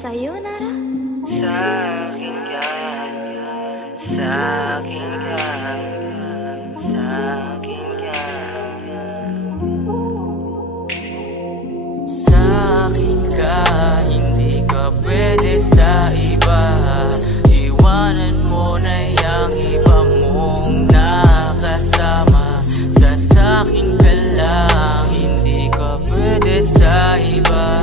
Sayonara. Sa'kin ka, sa'kin ka, sa'kin ka. Sa'kin ka, hindi ka pwede sa iba. Iwanan mo na yung iba mong nakasama. Sa'kin ka lang, hindi ka pwede sa iba.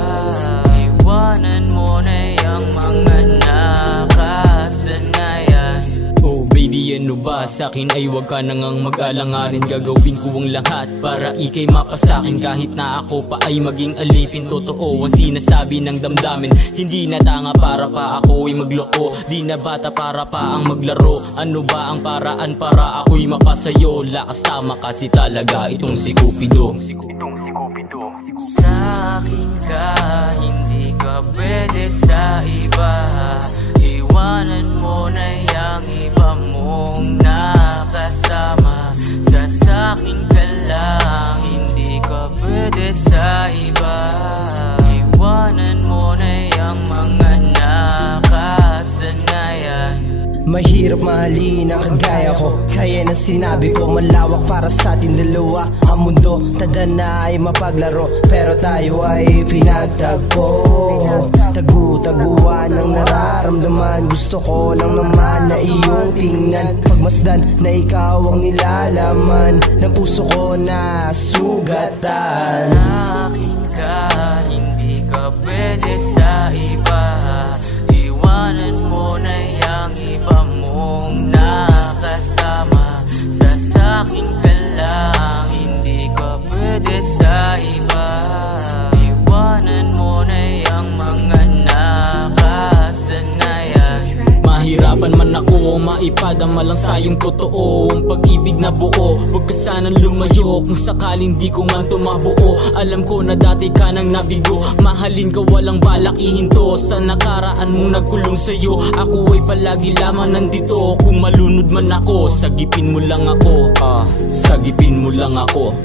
Iwanan mo na yung mga nakasanayan. Oh baby, ano ba? Sa'kin ay wag ka nang mag-alanganin. Gagawin ko ang lahat para ikay mapasakin. Kahit na ako pa ay maging alipin. Totoo ang sinasabi ng damdamin. Hindi na tanga para pa ako ay magloko. Di na bata para pa ang maglaro. Ano ba ang paraan para ako'y mapasayo? Lakas tama kasi talaga itong si Cupido. Sa'kin ka, hindi ka pwede sa iba. Iwanan mo na yung iba mong nakasama. Sa'kin ka lang, hindi ka pwede sa iba. Iwanan mo na yung mga nakasanayan. Mahirap mahalin ang kagaya ko, kaya na sinabi ko malawak para sa atin dalawa. Ang mundo, tada na ay mapaglaro, pero tayo ay pinagtagpo. Tagu-taguan ang nararamdaman, gusto ko lang naman na iyong tingnan. Pagmasdan na ikaw ang nilalaman ng puso ko na sugatan. Sa'kin ka, hindi ka pwede sa iba. Iwanan mo na yung iba mong nakasama. Sa'kin ka lang, hindi ka pwede sa iba. Iwanan mo na yung mga nakasanayan. Mahirapan man ako, maipadama lang sa iyong totoo. Ang pag-ibig na buo, huwag ka sanang lumayo. Kung sakaling di ko man tumabuo, alam ko na dati ka nang nabigo. Mahalin ka walang balak ihinto, sa nakaraan mong nagkulong sa'yo. Ako ay palagi lamang nandito. Kung malunod man ako, sagipin mo lang ako. Sagipin mo lang ako.